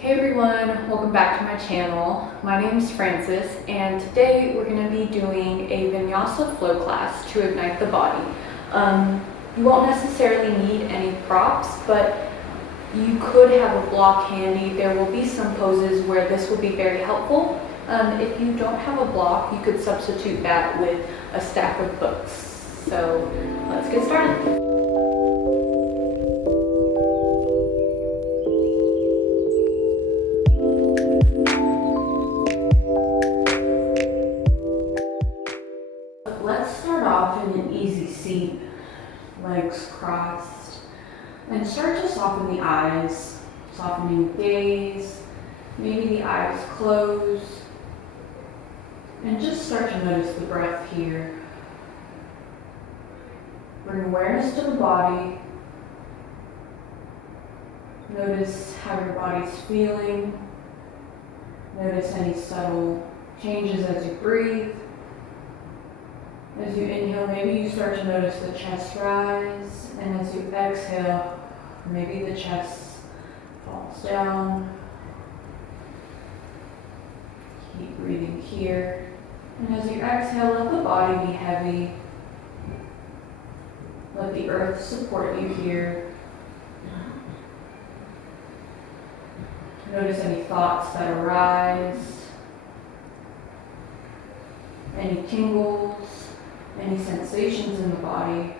Hey everyone, welcome back to my channel. My name is Francis and today we're going to be doing a Vinyasa Flow class to ignite the body. You won't necessarily need any props, but you could have a block handy. There will be some poses where this will be very helpful. If you don't have a block, you could substitute that with a stack of books. So let's get started. Let's start off in an easy seat, legs crossed, and start to soften the eyes, softening the gaze, maybe the eyes close, and just start to notice the breath here. Bring awareness to the body. Notice how your body's feeling. Notice any subtle changes as you breathe. As you inhale, maybe you start to notice the chest rise, and as you exhale, maybe the chest falls down. Keep breathing here. And as you exhale, let the body be heavy. Let the earth support you here. Notice any thoughts that arise, any tingles, any sensations in the body.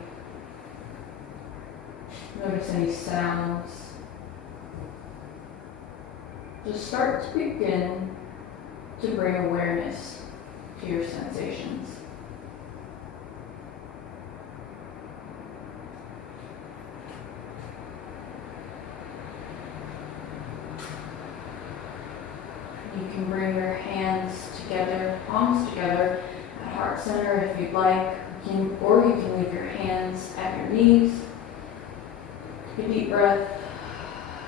Notice any sounds. Just start to begin to bring awareness to your sensations. You can bring your hands together, palms together, at heart center if you'd like, or you can leave your hands at your knees. Take a deep breath,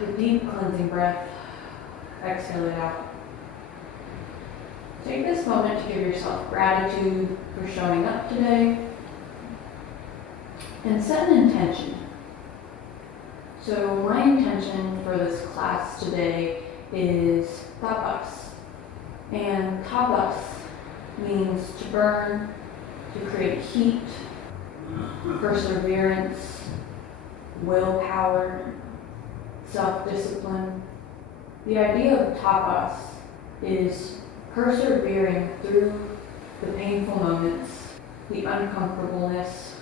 a deep cleansing breath. Exhale it out. Take this moment to give yourself gratitude for showing up today and set an intention. So my intention for this class today is Tapas. And Tapas means to burn, to create heat, perseverance, willpower, self-discipline. The idea of tapas is persevering through the painful moments, the uncomfortableness,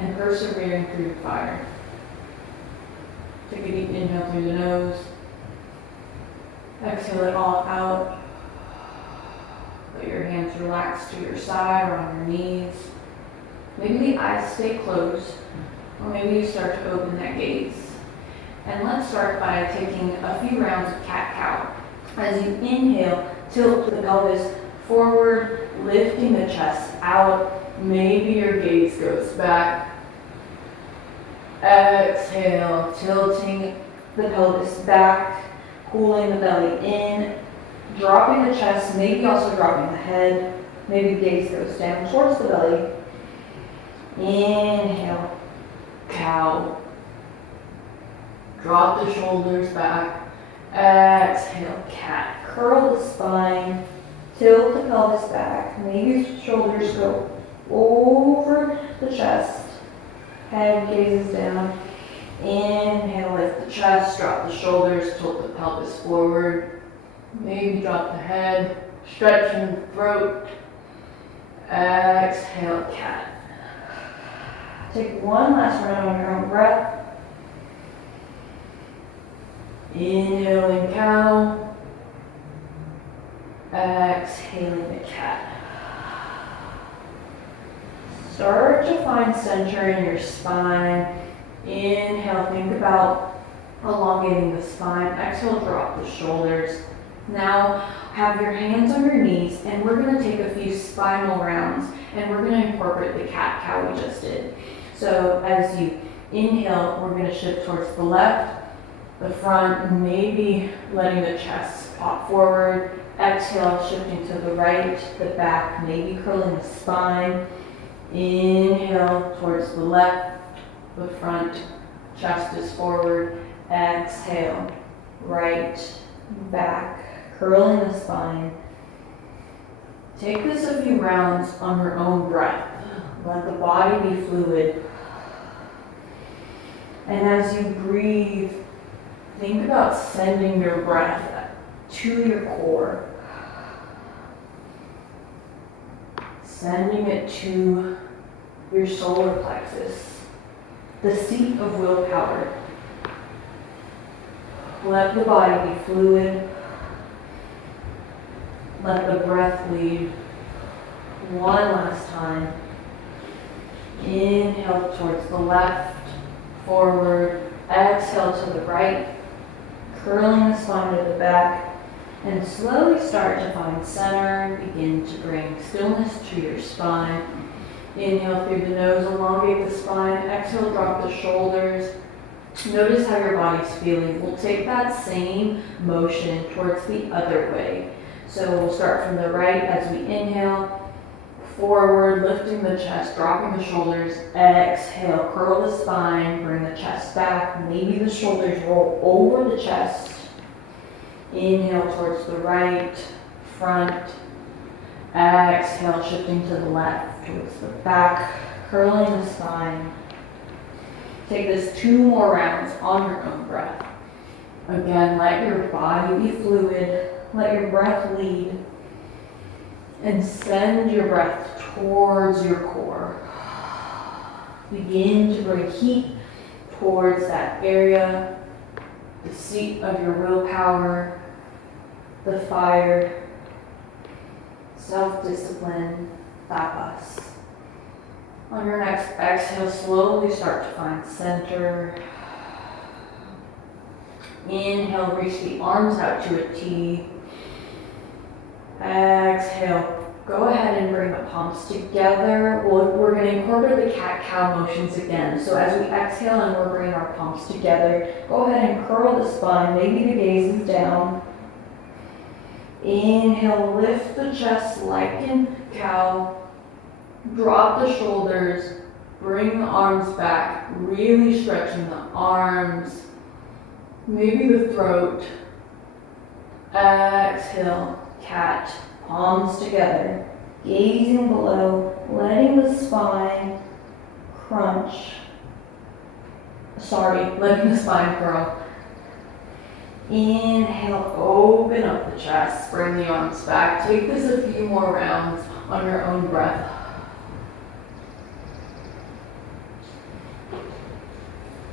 and persevering through the fire. Take a deep inhale through the nose. Exhale it all out. Let your hands relax to your side or on your knees. Maybe the eyes stay closed, or maybe you start to open that gaze. And let's start by taking a few rounds of cat-cow. As you inhale, tilt the pelvis forward, lifting the chest out. Maybe your gaze goes back. Exhale, tilting the pelvis back, pulling the belly in. Dropping the chest, maybe also dropping the head. Maybe the gaze goes down towards the belly. Inhale, cow. Drop the shoulders back. Exhale, cat. Curl the spine. Tilt the pelvis back. Maybe the shoulders go over the chest. Head gazes down. Inhale, lift the chest. Drop the shoulders. Tilt the pelvis forward. Maybe drop the head, stretching the throat. Exhale, cat. Take one last round on your own breath. Inhaling cow. Exhaling the cat. Start to find center in your spine. Inhale, think about elongating the spine. Exhale, drop the shoulders. Now have your hands on your knees, and we're going to take a few spinal rounds, and we're going to incorporate the cat-cow we just did. So as you inhale, we're going to shift towards the left, the front, maybe letting the chest pop forward. Exhale, shifting to the right, the back, maybe curling the spine. Inhale towards the left, the front, chest is forward. Exhale, right, back, curling the spine. Take this a few rounds on your own breath. Let the body be fluid. And as you breathe, think about sending your breath to your core. Sending it to your solar plexus, the seat of willpower. Let the body be fluid. Let the breath lead. One last time. Inhale towards the left, forward. Exhale to the right, curling the spine to the back. And slowly start to find center. Begin to bring stillness to your spine. Inhale through the nose, elongate the spine. Exhale, drop the shoulders. Notice how your body's feeling. We'll take that same motion towards the other way. So we'll start from the right as we inhale. Forward, lifting the chest, dropping the shoulders. Exhale, curl the spine, bring the chest back. Maybe the shoulders roll over the chest. Inhale towards the right, front. Exhale, shifting to the left, towards the back, curling the spine. Take this 2 more rounds on your own breath. Again, let your body be fluid. Let your breath lead. And send your breath towards your core. Begin to bring heat towards that area, the seat of your willpower, the fire, self-discipline, tapas. On your next exhale, slowly start to find center. Inhale, reach the arms out to a T. Exhale, go ahead and bring the palms together. We're going to incorporate the cat-cow motions again. So as we exhale and we're bringing our palms together, go ahead and curl the spine. Maybe the gaze is down. Inhale, lift the chest like in cow. Drop the shoulders. Bring the arms back. Really stretching the arms. Maybe the throat. Exhale, cat. Palms together. Gazing below. Letting the spine crunch. Letting the spine curl. Inhale, open up the chest, bring the arms back. Take this a few more rounds on your own breath.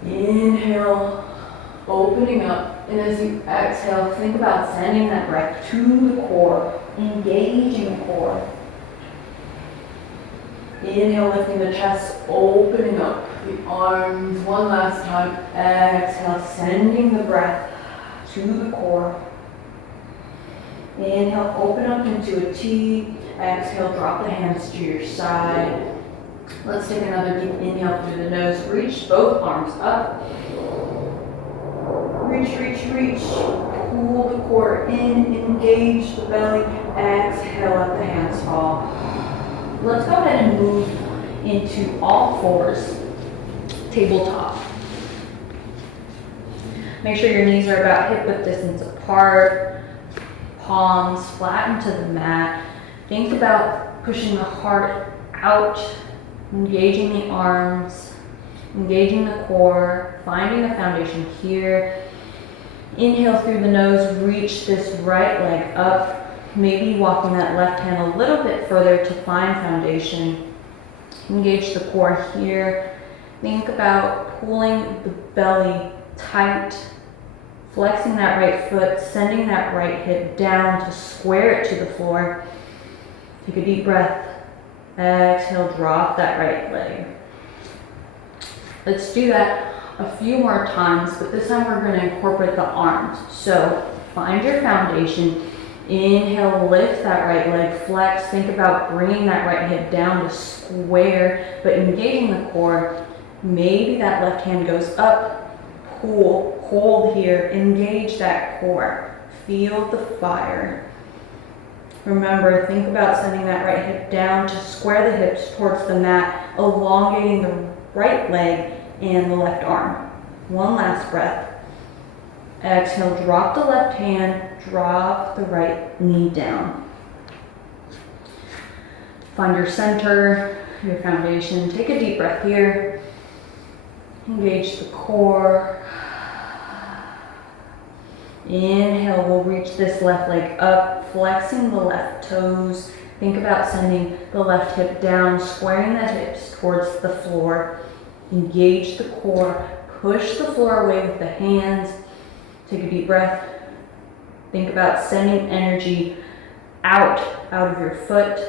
Inhale, opening up, and as you exhale, think about sending that breath to the core, engaging the core. Inhale, lifting the chest, opening up the arms. One last time. Exhale, sending the breath to the core. Inhale, open up into a T. Exhale, drop the hands to your side. Let's take another deep inhale through the nose. Reach both arms up. Reach, reach, reach. Pull the core in, engage the belly. Exhale, let the hands fall. Let's go ahead and move into all fours, tabletop. Make sure your knees are about hip width distance apart, palms flat into the mat. Think about pushing the heart out, engaging the arms, engaging the core, finding a foundation here. Inhale through the nose, reach this right leg up. Maybe walking that left hand a little bit further to find foundation. Engage the core here. Think about pulling the belly tight, flexing that right foot, sending that right hip down to square it to the floor. Take a deep breath. Exhale, drop that right leg. Let's do that a few more times, but this time we're going to incorporate the arms. So find your foundation. Inhale, lift that right leg, flex. Think about bringing that right hip down to square, but engaging the core. Maybe that left hand goes up, pull, hold here, engage that core. Feel the fire. Remember, think about sending that right hip down to square the hips towards the mat, elongating the right leg and the left arm. One last breath. Exhale, drop the left hand, drop the right knee down. Find your center, your foundation. Take a deep breath here. Engage the core. Inhale, we'll reach this left leg up, flexing the left toes. Think about sending the left hip down, squaring the hips towards the floor. Engage the core, push the floor away with the hands. Take a deep breath. Think about sending energy out of your foot.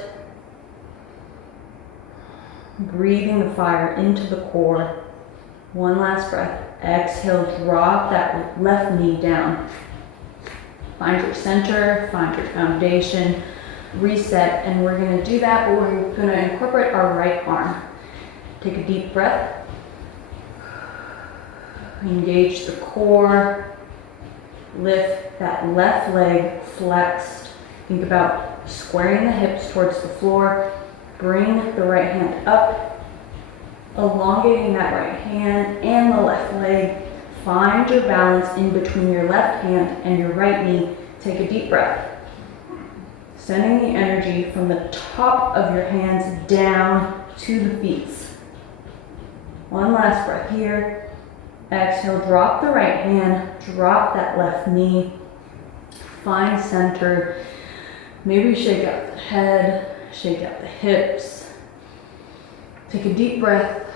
Breathing the fire into the core. One last breath. Exhale, drop that left knee down. Find your center, find your foundation, reset, and we're gonna do that, but we're gonna incorporate our right arm. Take a deep breath. Engage the core. Lift that left leg flexed. Think about squaring the hips towards the floor. Bring the right hand up, elongating that right hand and the left leg. Find your balance in between your left hand and your right knee. Take a deep breath. Sending the energy from the top of your hands down to the feet. One last breath here. Exhale, drop the right hand, drop that left knee. Find center. Maybe shake out the head, shake out the hips. Take a deep breath.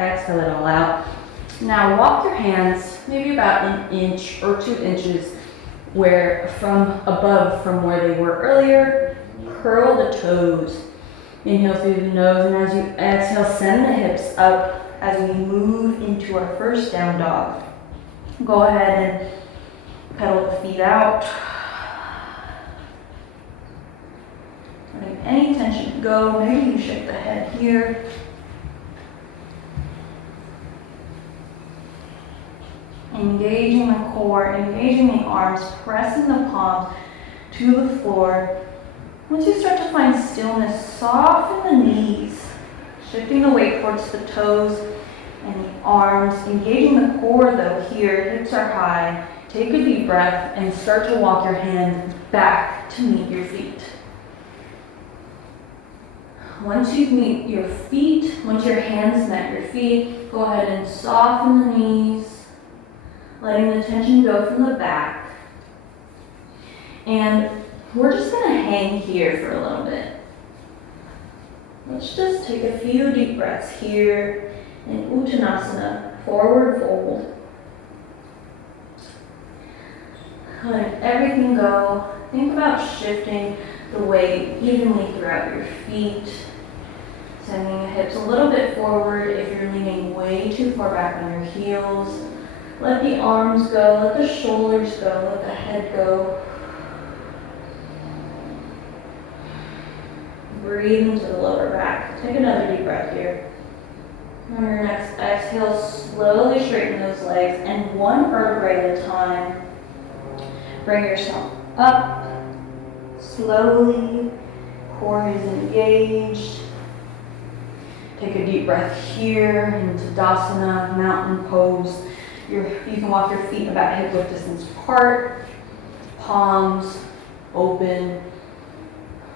Exhale it all out. Now walk your hands maybe about an inch or 2 inches from above from where they were earlier. Curl the toes. Inhale through the nose, and as you exhale, send the hips up as we move into our first down dog. Go ahead and pedal the feet out. Letting any tension go. Maybe you shake the head here. Engaging the core, engaging the arms, pressing the palms to the floor. Once you start to find stillness, soften the knees, shifting the weight towards the toes and the arms. Engaging the core though here, hips are high. Take a deep breath and start to walk your hands back to meet your feet. Once you meet your feet, once your hands met your feet, go ahead and soften the knees, letting the tension go from the back. And we're just gonna hang here for a little bit. Let's just take a few deep breaths here in Uttanasana, forward fold. Letting everything go. Think about shifting the weight evenly throughout your feet. Sending the hips a little bit forward if you're leaning way too far back on your heels. Let the arms go, let the shoulders go, let the head go. Breathe into the lower back. Take another deep breath here. On your next exhale, slowly straighten those legs, and one vertebrae at a time. Bring yourself up. Slowly, core is engaged. Take a deep breath here into Tadasana, mountain pose. You can walk your feet about hip width distance apart. Palms open.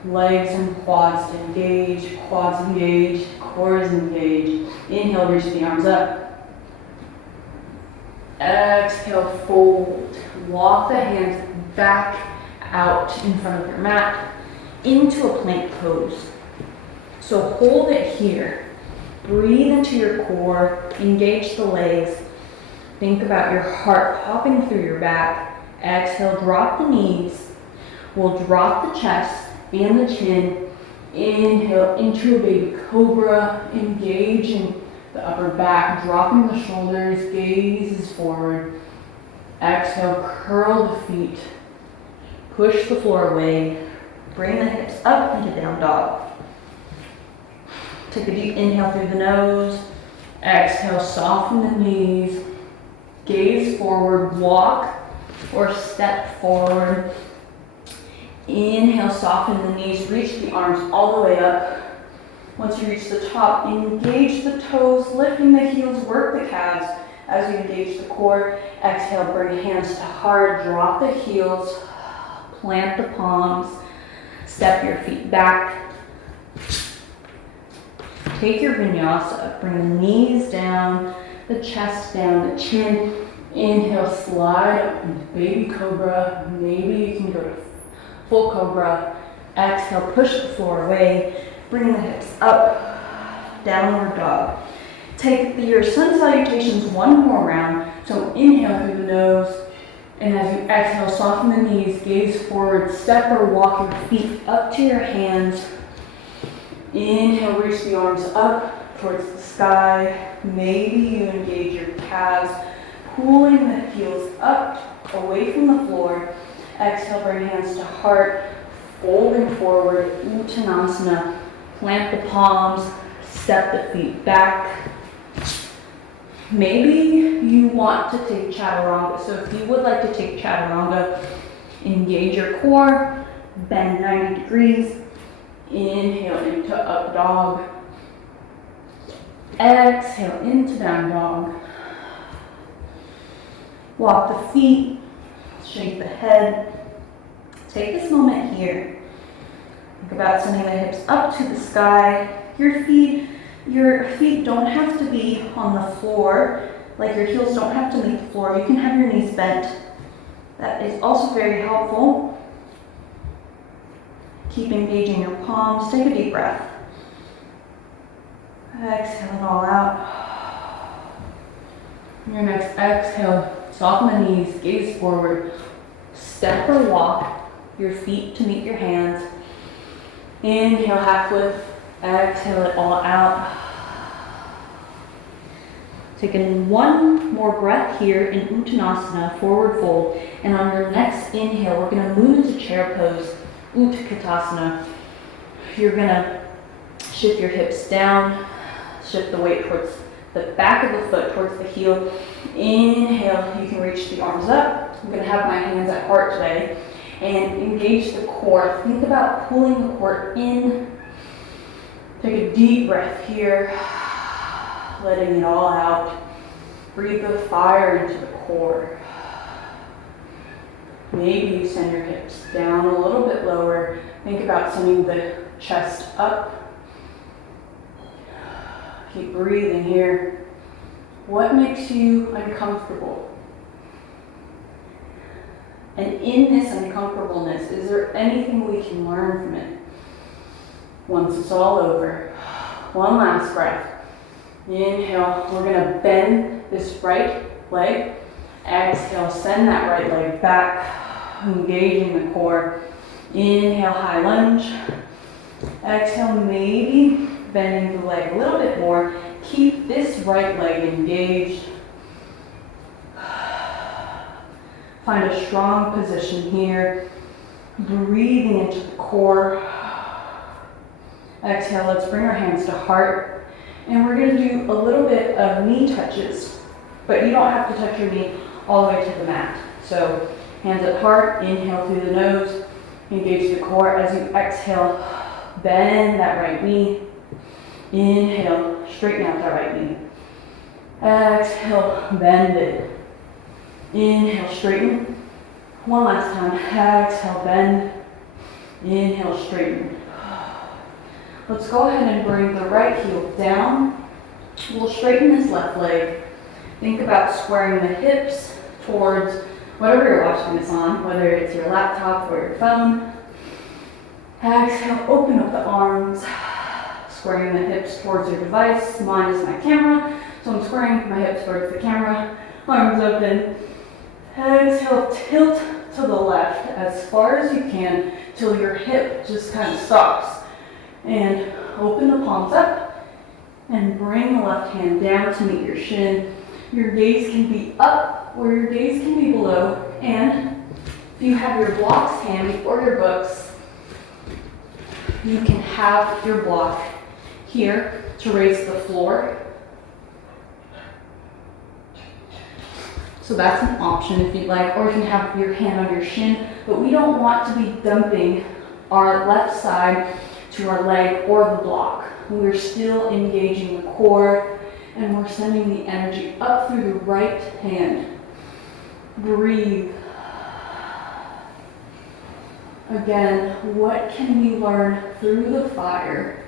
Legs and quads engage, quads engage, core is engaged. Inhale, reach the arms up. Exhale, fold. Walk the hands back out in front of your mat into a plank pose. So hold it here. Breathe into your core, engage the legs. Think about your heart popping through your back. Exhale, drop the knees. We'll drop the chest and the chin. Inhale into a baby cobra, engaging the upper back, dropping the shoulders, gaze is forward. Exhale, curl the feet, push the floor away, bring the hips up into down dog. Take a deep inhale through the nose. Exhale, soften the knees, gaze forward, walk or step forward. Inhale, soften the knees, reach the arms all the way up. Once you reach the top, engage the toes, lifting the heels, work the calves. As you engage the core, exhale, bring hands to heart, drop the heels, plant the palms, step your feet back. Take your vinyasa, bring the knees down, the chest down, the chin. Inhale, slide up into baby cobra. Maybe you can go to full cobra. Exhale, push the floor away. Bring the hips up, downward dog. Take your sun salutations one more round. So inhale through the nose. And as you exhale, soften the knees, gaze forward, step or walk your feet up to your hands. Inhale, reach the arms up towards the sky. Maybe you engage your calves, pulling the heels up, away from the floor. Exhale, bring hands to heart, folding forward, Uttanasana. Plant the palms, step the feet back. Maybe you want to take chaturanga. So if you would like to take chaturanga, engage your core, bend 90 degrees. Inhale into up dog. Exhale into down dog. Walk the feet, shake the head. Take this moment here. Think about sending the hips up to the sky. Your feet don't have to be on the floor, like your heels don't have to meet the floor. You can have your knees bent. That is also very helpful. Keep engaging your palms. Take a deep breath. Exhale it all out. Your next exhale, soften the knees, gaze forward. Step or walk your feet to meet your hands. Inhale, half lift. Exhale it all out. Taking one more breath here in Uttanasana, forward fold. And on your next inhale, we're going to move into chair pose, Utkatasana. You're going to shift your hips down, shift the weight towards the back of the foot, towards the heel. Inhale, you can reach the arms up. I'm going to have my hands at heart today. And engage the core. Think about pulling the core in. Take a deep breath here, letting it all out. Breathe the fire into the core. Maybe you send your hips down a little bit lower. Think about sending the chest up. Keep breathing here. What makes you uncomfortable? And in this uncomfortableness, is there anything we can learn from it? Once it's all over, one last breath. Inhale, we're gonna bend this right leg. Exhale, send that right leg back, engaging the core. Inhale, high lunge. Exhale, maybe bending the leg a little bit more. Keep this right leg engaged. Find a strong position here. Breathing into the core. Exhale, let's bring our hands to heart. And we're going to do a little bit of knee touches, but you don't have to touch your knee all the way to the mat. So hands at heart, inhale through the nose, engage the core. As you exhale, bend that right knee. Inhale, straighten out that right knee. Exhale, bend it. Inhale, straighten. One last time. Exhale, bend. Inhale, straighten. Let's go ahead and bring the right heel down. We'll straighten this left leg. Think about squaring the hips towards whatever you're watching this on, whether it's your laptop or your phone. Exhale, open up the arms, squaring the hips towards your device. Mine is my camera, so I'm squaring my hips towards the camera. Arms open. Exhale, tilt to the left as far as you can till your hip just kind of stops. And open the palms up and bring the left hand down to meet your shin. Your gaze can be up or your gaze can be below. And if you have your blocks handy or your books, you can have your block here to raise the floor. So that's an option if you'd like, or you can have your hand on your shin, but we don't want to be dumping our left side to our leg or the block. We're still engaging the core. and we're sending the energy up through the right hand. Breathe. Again, what can we learn through the fire?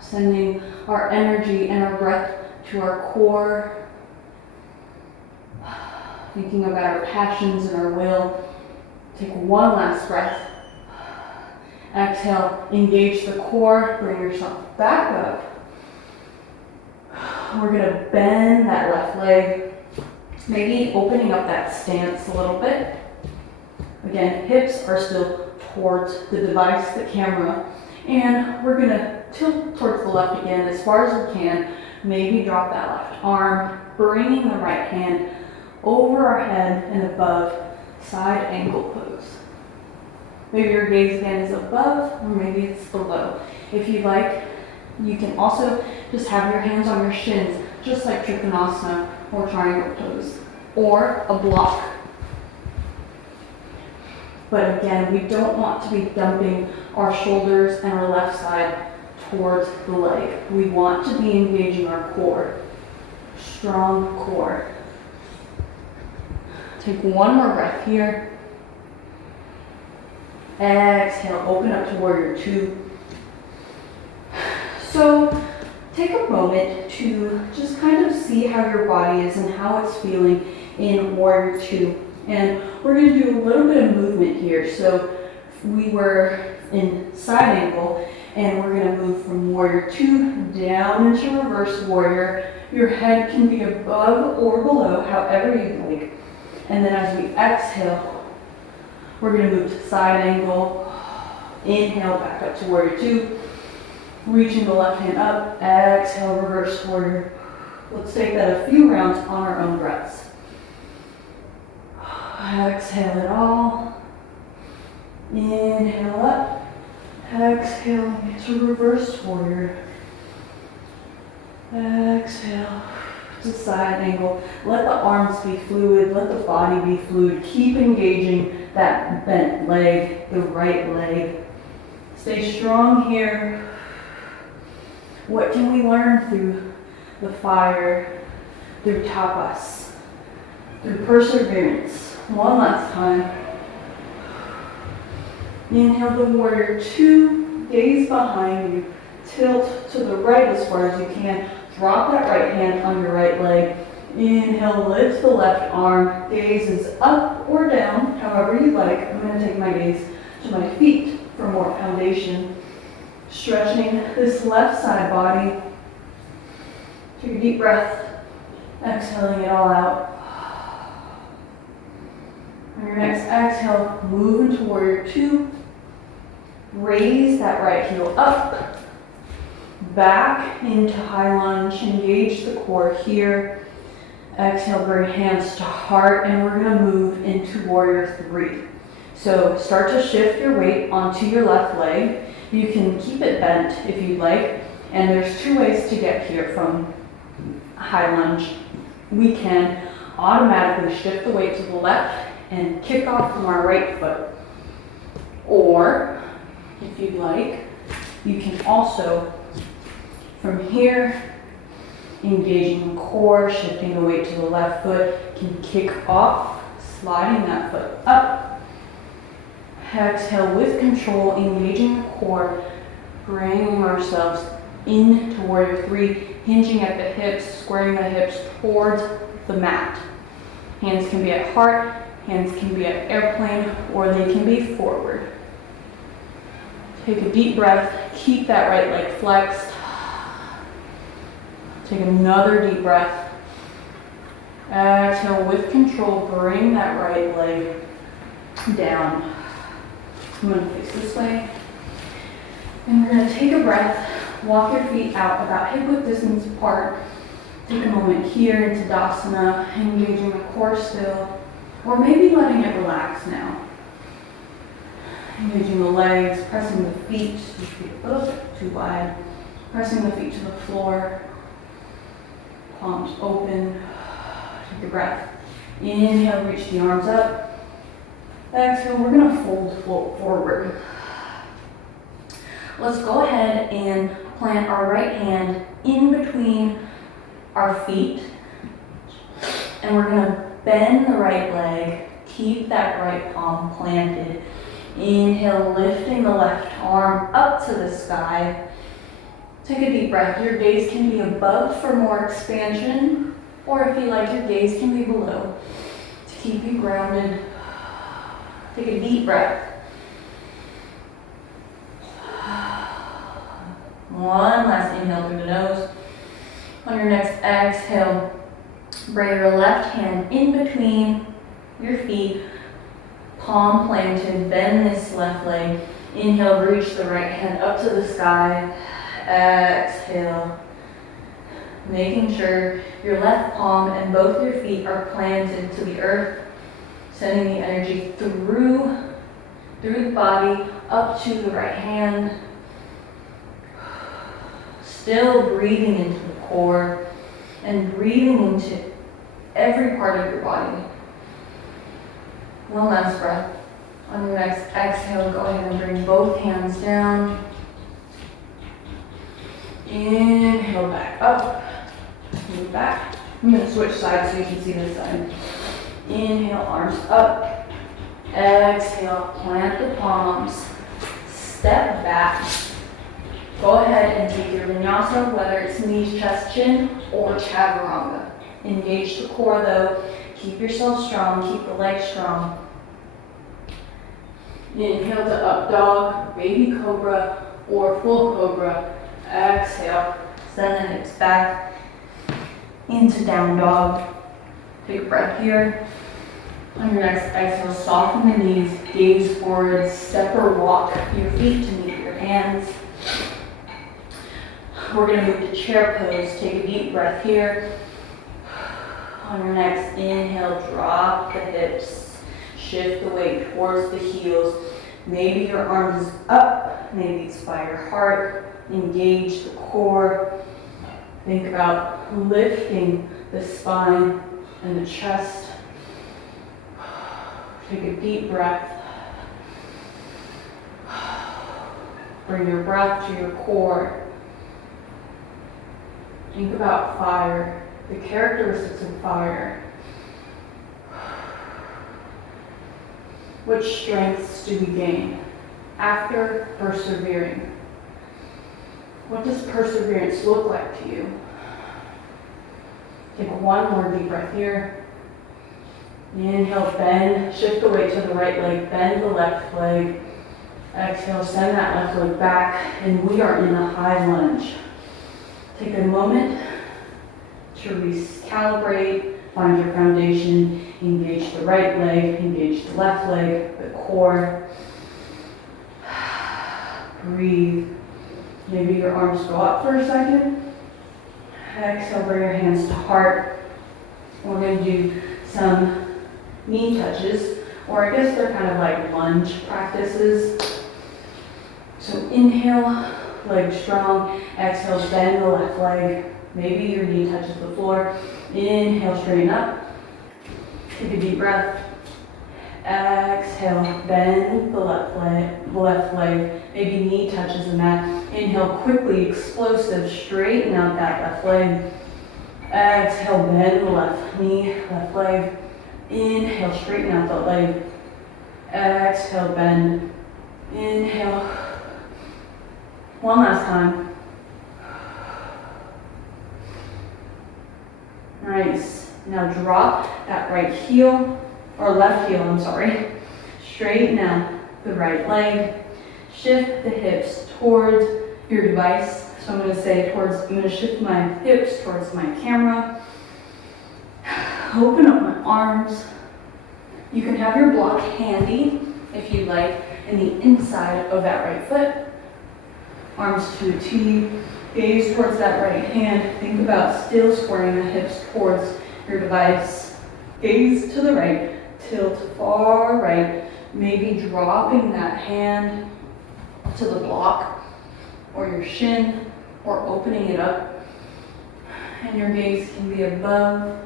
Sending our energy and our breath to our core. Thinking about our passions and our will. Take one last breath. Exhale, engage the core, bring yourself back up. We're gonna bend that left leg, maybe opening up that stance a little bit. Again, hips are still towards the device, the camera, and we're gonna tilt towards the left again as far as we can. Maybe drop that left arm, bringing the right hand over our head and above, side angle pose. Maybe your gaze again is above, or maybe it's below. If you like, you can also just have your hands on your shins, just like Trikonasana or triangle pose, or a block. But again, we don't want to be dumping our shoulders and our left side towards the leg. We want to be engaging our core, strong core. Take one more breath here. Exhale, open up to warrior two. So take a moment to just kind of see how your body is and how it's feeling in warrior two. And we're going to do a little bit of movement here. So we were in side angle, and we're going to move from warrior two down into reverse warrior. Your head can be above or below, however you like. And then as we exhale, we're going to move to side angle. Inhale, back up to warrior two. Reaching the left hand up. Exhale, reverse warrior. Let's take that a few rounds on our own breaths. Exhale it all. Inhale up. Exhale to reverse warrior. Exhale to side angle. Let the arms be fluid. Let the body be fluid. Keep engaging that bent leg, the right leg. Stay strong here. What can we learn through the fire, through tapas, through perseverance? One last time. Inhale the warrior two, gaze behind you, tilt to the right as far as you can. Drop that right hand on your right leg. Inhale, lift the left arm, gaze is up or down, however you like. I'm going to take my gaze to my feet for more foundation. Stretching this left side body. Take a deep breath, exhaling it all out. On your next exhale, move into warrior two. Raise that right heel up. Back into high lunge. Engage the core here. Exhale, bring hands to heart, and we're going to move into warrior three. So start to shift your weight onto your left leg. You can keep it bent if you'd like. And there's two ways to get here from high lunge. We can automatically shift the weight to the left and kick off from our right foot. Or, if you'd like, you can also, from here, engaging the core, shifting the weight to the left foot, can kick off, sliding that foot up. Exhale with control, engaging the core, bringing ourselves into warrior three, hinging at the hips, squaring the hips towards the mat. Hands can be at heart, hands can be at airplane, or they can be forward. Take a deep breath, keep that right leg flexed. Take another deep breath. Exhale with control, bring that right leg down. I'm going to face this way. And we're going to take a breath, walk your feet out about hip width distance apart. Take a moment here in Tadasana, engaging the core still, or maybe letting it relax now. Engaging the legs, pressing the feet a little bit too wide, pressing the feet to the floor, palms open. Take a breath. Inhale, reach the arms up. Exhale, we're going to fold forward. Let's go ahead and plant our right hand in between our feet, and we're gonna bend the right leg, keep that right palm planted. Inhale, lifting the left arm up to the sky. Take a deep breath. Your gaze can be above for more expansion, or if you like, your gaze can be below to keep you grounded. Take a deep breath. One last inhale through the nose. On your next exhale, bring your left hand in between your feet, palm planted, bend this left leg. Inhale, reach the right hand up to the sky. Exhale, making sure your left palm and both your feet are planted to the earth, sending the energy through the body up to the right hand. Still breathing into the core and breathing into every part of your body. One last breath. On your next exhale, go ahead and bring both hands down. Inhale back up, move back. I'm going to switch sides so you can see this side. Inhale, arms up. Exhale, plant the palms. Step back. Go ahead and take your vinyasa, whether it's knees, chest, chin, or chaturanga. Engage the core though. Keep yourself strong, keep the legs strong. Inhale to up dog, baby cobra, or full cobra. Exhale, send the hips back into down dog. Take a breath here. On your next exhale, soften the knees, gaze forward, step or walk your feet to meet your hands. We're going to move to chair pose. Take a deep breath here. On your next inhale, drop the hips, shift the weight towards the heels. Maybe your arms up, maybe it's by your heart. Engage the core. Think about lifting the spine and the chest. Take a deep breath. Bring your breath to your core. Think about fire, the characteristics of fire. Which strengths do we gain after persevering? What does perseverance look like to you? Take one more deep breath here. Inhale, bend, shift the weight to the right leg, bend the left leg. Exhale, send that left leg back, and we are in a high lunge. Take a moment to recalibrate, find your foundation, engage the right leg, engage the left leg, the core. Breathe. Maybe your arms go up for a second. Exhale, bring your hands to heart. We're going to do some knee touches, or I guess they're kind of like lunge practices. So inhale, leg strong. Exhale, bend the left leg. Leg. Maybe your knee touches the floor. Inhale, straighten up. Take a deep breath. Exhale, bend the left leg. Maybe knee touches the mat. Inhale, quickly, explosive, straighten out that left leg. Exhale, bend the left knee, left leg. Inhale, straighten out the leg. Exhale, bend. Inhale. One last time. Nice. Now drop that right heel, or left heel, I'm sorry. Straighten out the right leg. Shift the hips towards your device. So I'm going to shift my hips towards my camera. Open up my arms. You can have your block handy, if you like, in the inside of that right foot. Arms to a T. Gaze towards that right hand. Think about still squaring the hips towards your device. Gaze to the right. Tilt far right. Maybe dropping that hand to the block or your shin, or opening it up. And your gaze can be above,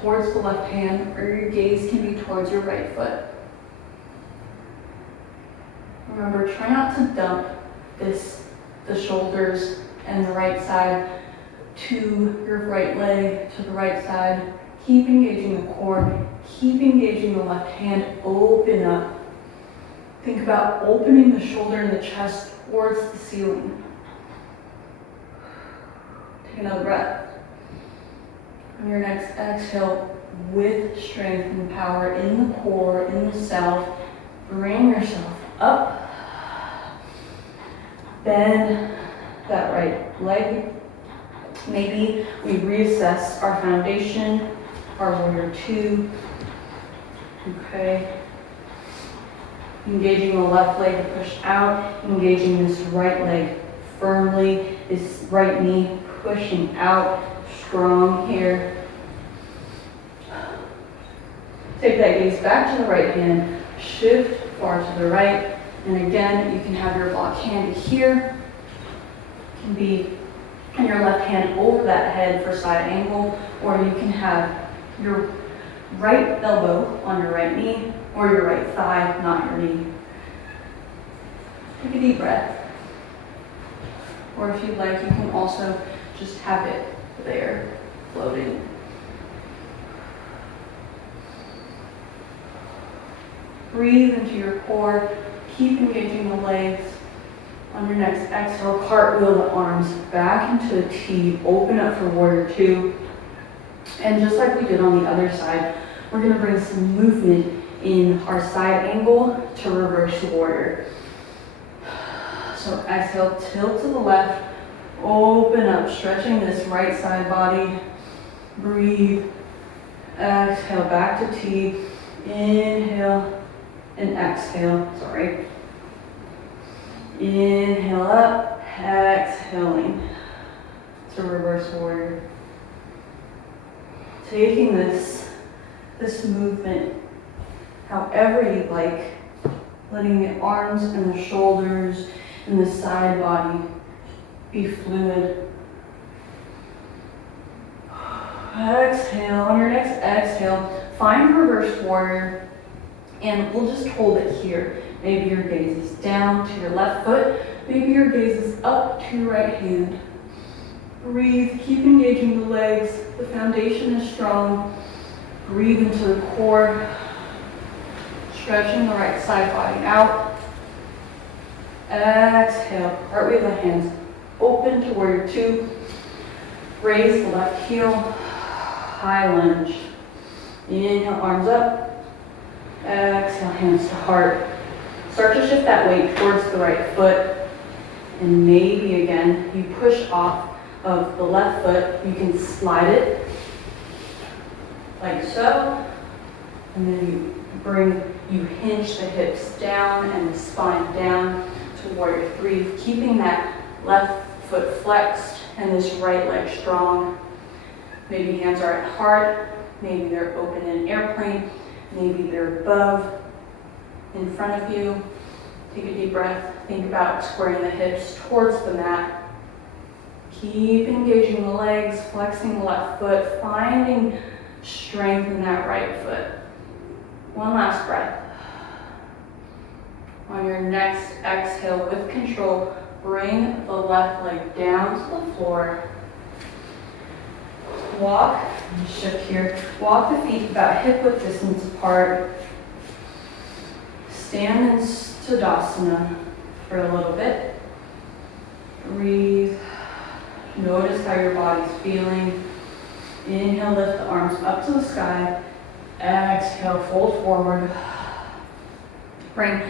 towards the left hand, or your gaze can be towards your right foot. Remember, try not to dump this the shoulders and the right side to your right leg, to the right side. Keep engaging the core, keep engaging the left hand, open up. Think about opening the shoulder and the chest towards the ceiling. Take another breath. On your next exhale, with strength and power in the core, in the self, bring yourself up. Bend that right leg. Maybe we reassess our foundation, our warrior two. Okay. Engaging the left leg to push out, engaging this right leg firmly, this right knee pushing out, strong here. Take that gaze back to the right hand, shift far to the right, and again, you can have your block hand here. It can be and your left hand over that head for side angle, or you can have your right elbow on your right knee, or your right thigh, not your knee. Take a deep breath. Or if you'd like, you can also just have it there, floating. Breathe into your core, keep engaging the legs. On your next exhale, cartwheel the arms back into a T, open up for warrior two. And just like we did on the other side, we're gonna bring some movement in our side angle to reverse warrior. So exhale, tilt to the left, open up, stretching this right side body. Breathe, exhale, back to T, inhale and exhale, sorry. Inhale up, exhaling to reverse warrior. Taking this movement however you like, letting the arms and the shoulders and the side body be fluid. Exhale, on your next exhale, find reverse warrior, and we'll just hold it here. Maybe your gaze is down to your left foot. Maybe your gaze is up to your right hand. Breathe, keep engaging the legs. The foundation is strong. Breathe into the core. Stretching the right side body out. Exhale, cartwheel the hands open to warrior two. Raise the left heel, high lunge. Inhale, arms up. Exhale, hands to heart. Start to shift that weight towards the right foot. And maybe again, you push off of the left foot. You can slide it like so. And then you hinge the hips down and the spine down to warrior three, keeping that left foot flexed and this right leg strong. Maybe hands are at heart, maybe they're open in airplane, maybe they're above, in front of you. Take a deep breath, think about squaring the hips towards the mat. Keep engaging the legs, flexing the left foot, finding strength in that right foot. One last breath. On your next exhale, with control, bring the left leg down to the floor. Walk, shift here. Walk the feet about hip-width distance apart. Stand in Tadasana for a little bit. Breathe. Notice how your body's feeling. Inhale, lift the arms up to the sky. Exhale, fold forward. Bring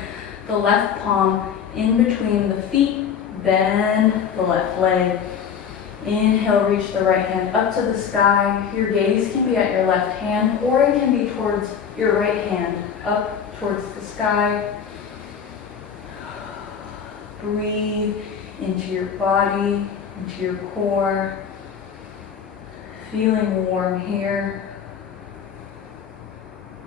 the left palm in between the feet. Bend the left leg. Inhale, reach the right hand up to the sky. Your gaze can be at your left hand, or it can be towards your right hand, up towards the sky. Breathe into your body, into your core. Feeling warm here.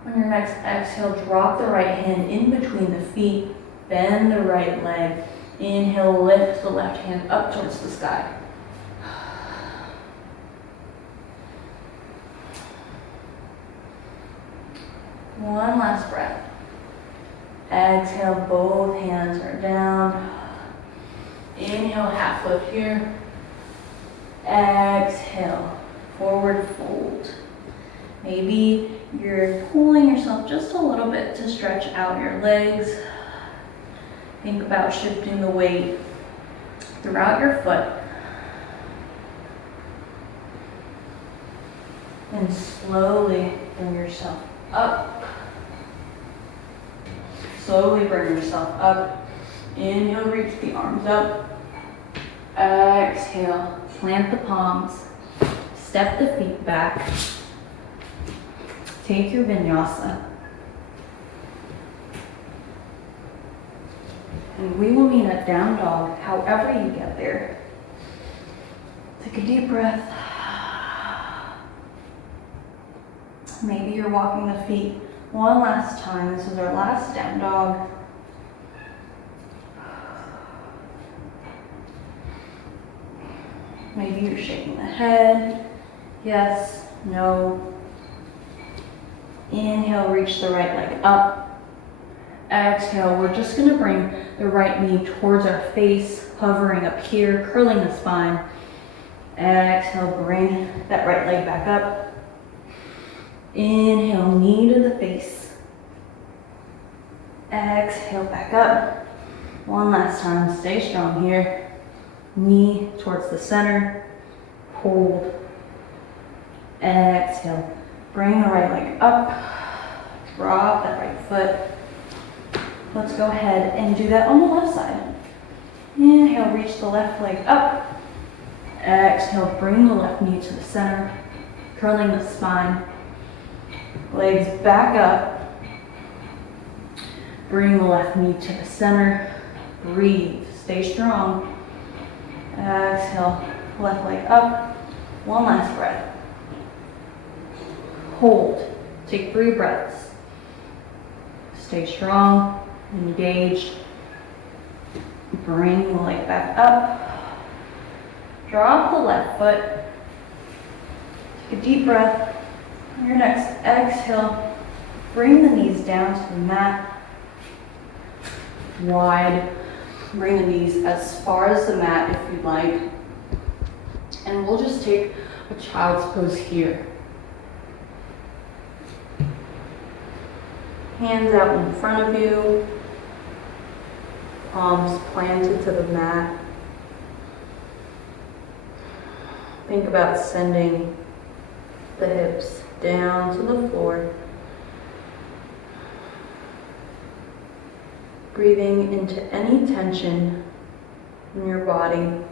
On your next exhale, drop the right hand in between the feet. Bend the right leg. Inhale, lift the left hand up towards the sky. One last breath. Exhale, both hands are down. Inhale, half lift here. Exhale, forward fold. Maybe you're pulling yourself just a little bit to stretch out your legs. Think about shifting the weight throughout your foot. And slowly bring yourself up. Slowly bring yourself up. Inhale, reach the arms up. Exhale, plant the palms. Step the feet back. Take your vinyasa. And we will meet at down dog, however you get there. Take a deep breath. Maybe you're walking the feet one last time. This is our last down dog. Maybe you're shaking the head. Yes, no. Inhale, reach the right leg up. Exhale, we're just gonna bring the right knee towards our face, hovering up here, curling the spine. Exhale, bring that right leg back up. Inhale, knee to the face. Exhale, back up. One last time, stay strong here. Knee towards the center. Hold. Exhale, bring the right leg up. Drop that right foot. Let's go ahead and do that on the left side. Inhale, reach the left leg up. Exhale, bring the left knee to the center, curling the spine. Legs back up. Bring the left knee to the center. Breathe, stay strong. Exhale, left leg up. One last breath. Hold, take 3 breaths. Stay strong. Engaged. Bring the leg back up. Drop the left foot. Take a deep breath. On your next exhale, bring the knees down to the mat. Wide. Bring the knees as far as the mat if you'd like. And we'll just take a child's pose here. Hands out in front of you. Palms planted to the mat. Think about sending the hips down to the floor. Breathing into any tension in your body.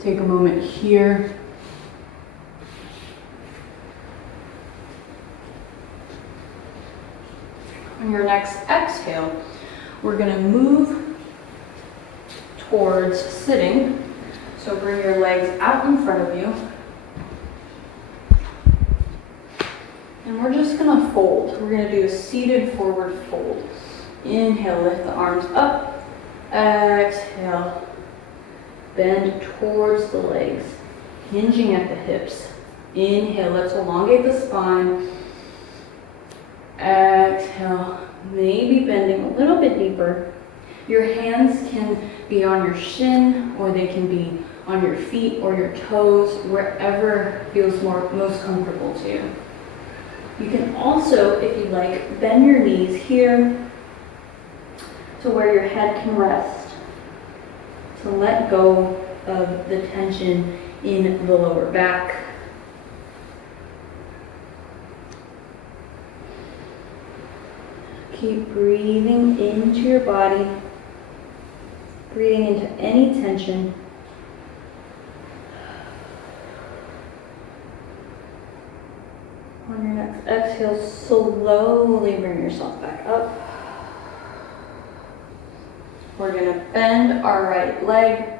Take a moment here. On your next exhale, we're going to move towards sitting. So bring your legs out in front of you. And we're just going to fold. We're going to do a seated forward fold. Inhale, lift the arms up. Exhale, bend towards the legs, hinging at the hips. Inhale, let's elongate the spine. Exhale, maybe bending a little bit deeper. Your hands can be on your shin, or they can be on your feet or your toes, wherever feels most comfortable to you. You can also, if you like, bend your knees here to where your head can rest, to let go of the tension in the lower back. Keep breathing into your body, breathing into any tension. On your next exhale, slowly bring yourself back up. We're going to bend our right leg.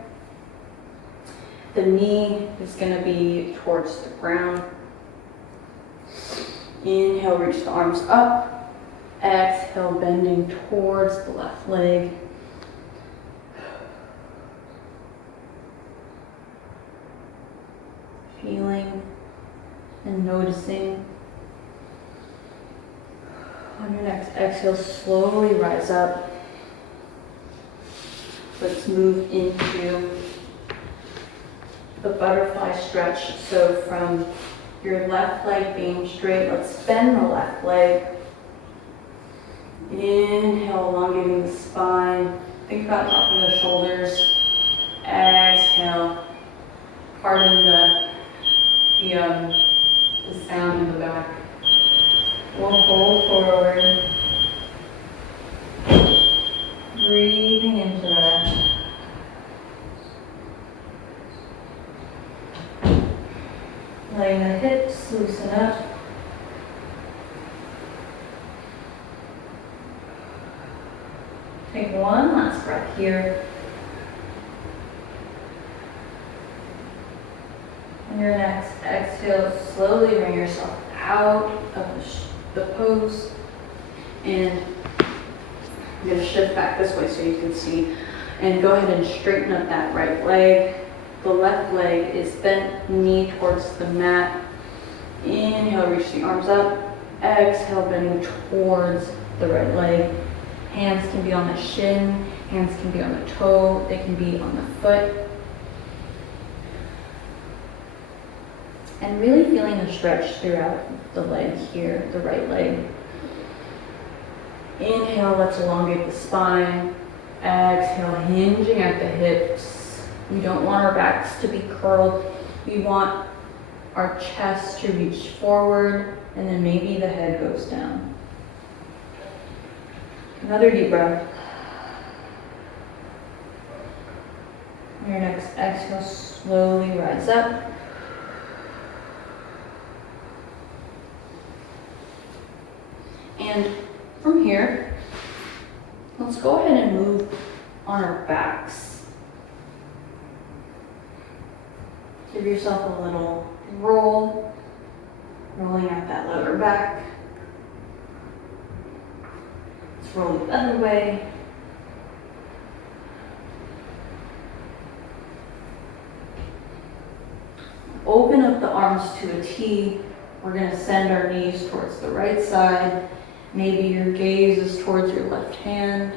The knee is going to be towards the ground. Inhale, reach the arms up. Exhale, bending towards the left leg. Feeling and noticing. On your next exhale, slowly rise up. let's move into the butterfly stretch. So from your left leg being straight, let's bend the left leg. Inhale, elongating the spine. Think about dropping the shoulders. Exhale, pardon the sound in the back. We'll hold forward. Breathing into that. Letting the hips loosen up. Take one last breath here. On your next exhale, slowly bring yourself out of the pose. And I'm going to shift back this way so you can see. And go ahead and straighten up that right leg. The left leg is bent, knee towards the mat. Inhale, reach the arms up. Exhale, bending towards the right leg. Hands can be on the shin, hands can be on the toe, they can be on the foot. And really feeling the stretch throughout the leg here, the right leg. Inhale, let's elongate the spine. Exhale, hinging at the hips. We don't want our backs to be curled. We want our chest to reach forward, and then maybe the head goes down. Another deep breath. On your next exhale, slowly rise up. And from here, let's go ahead and move on our backs. Give yourself a little roll, rolling out that lower back. Let's roll the other way. Open up the arms to a T. We're going to send our knees towards the right side. Maybe your gaze is towards your left hand.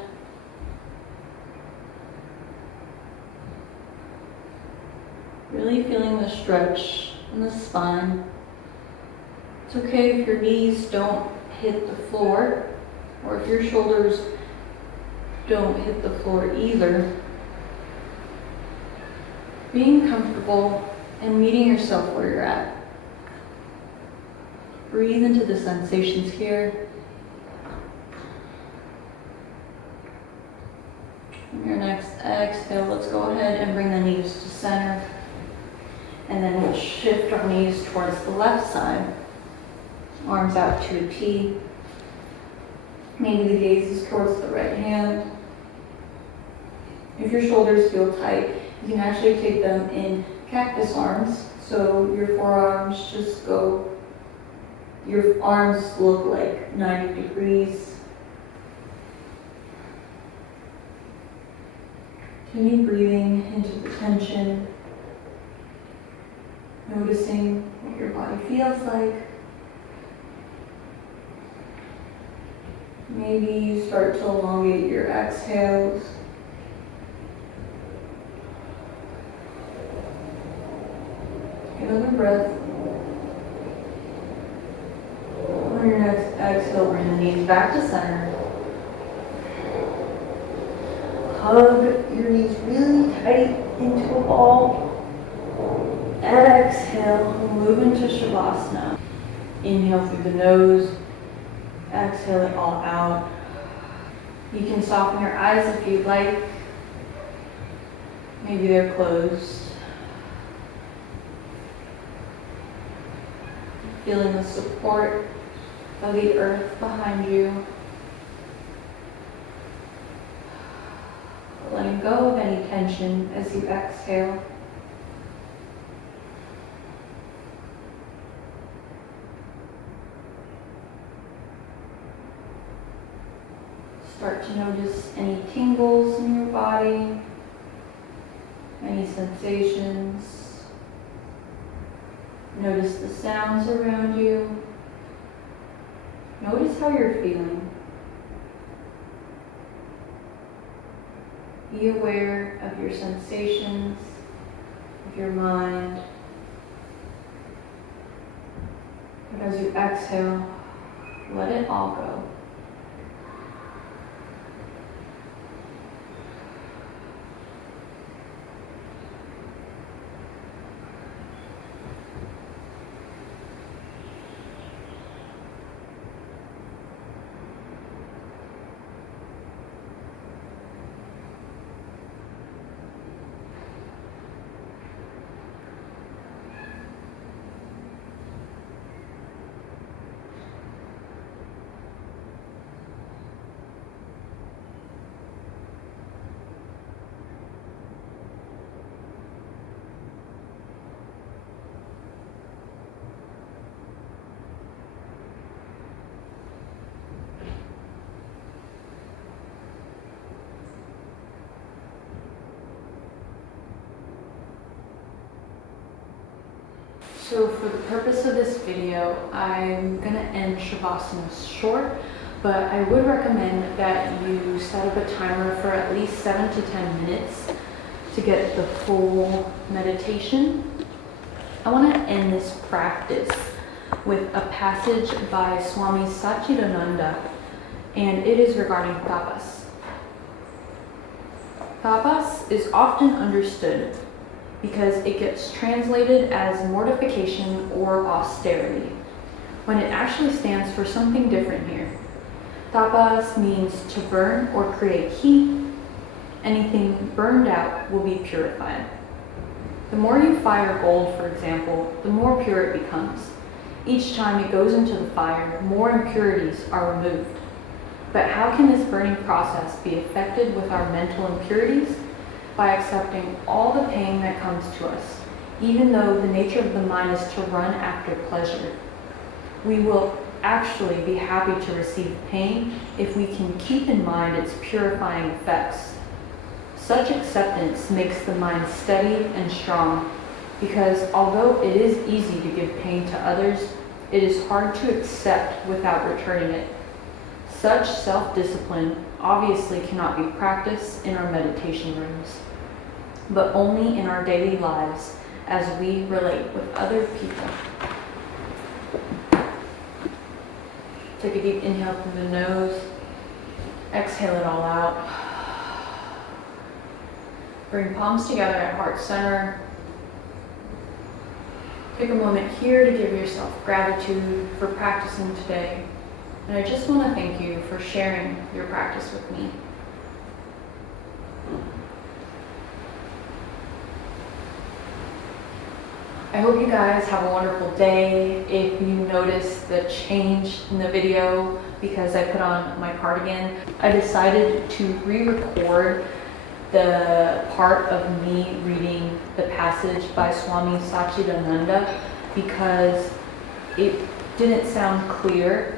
Really feeling the stretch in the spine. It's okay if your knees don't hit the floor, or if your shoulders don't hit the floor either. Being comfortable and meeting yourself where you're at. Breathe into the sensations here. On your next exhale, let's go ahead and bring the knees to center. And then we'll shift our knees towards the left side. Arms out to a T. Maybe the gaze is towards the right hand. If your shoulders feel tight, you can actually take them in cactus arms. So your forearms just go, your arms look like 90 degrees. Continue breathing into the tension. Noticing what your body feels like. Maybe you start to elongate your exhales. Another breath. On your next exhale, bring the knees back to center. Hug your knees really tight into a ball. Exhale, move into Shavasana. Inhale through the nose. Exhale it all out. You can soften your eyes if you'd like. Maybe they're closed. Feeling the support of the earth behind you. Letting go of any tension as you exhale. Start to notice any tingles in your body, any sensations. Notice the sounds around you. Notice how you're feeling. Be aware of your sensations, of your mind. And as you exhale, let it all go. So for the purpose of this video, I'm gonna end Shavasana short, but I would recommend that you set up a timer for at least 7 to 10 minutes to get the full meditation. I wanna end this practice with a passage by Swami Satchidananda, and it is regarding tapas. Tapas is often understood because it gets translated as mortification or austerity, when it actually stands for something different here. Tapas means to burn or create heat. Anything burned out will be purified. The more you fire gold, for example, the more pure it becomes. Each time it goes into the fire, more impurities are removed. But how can this burning process be affected with our mental impurities? By accepting all the pain that comes to us, even though the nature of the mind is to run after pleasure. We will actually be happy to receive pain if we can keep in mind its purifying effects. Such acceptance makes the mind steady and strong, because although it is easy to give pain to others, it is hard to accept without returning it. Such self-discipline obviously cannot be practiced in our meditation rooms, but only in our daily lives as we relate with other people. Take a deep inhale through the nose, exhale it all out. Bring palms together at heart center. Take a moment here to give yourself gratitude for practicing today. And I just want to thank you for sharing your practice with me. I hope you guys have a wonderful day. If you notice the change in the video because I put on my cardigan, I decided to re-record the part of me reading the passage by Swami Satchidananda because it didn't sound clear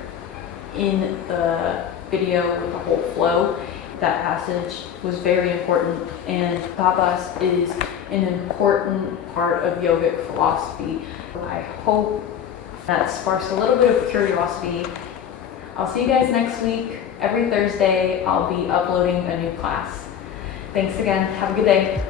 in the video with the whole flow. That passage was very important, and tapas is an important part of yogic philosophy. I hope that sparks a little bit of curiosity. I'll see you guys next week. Every Thursday, I'll be uploading a new class. Thanks again. Have a good day.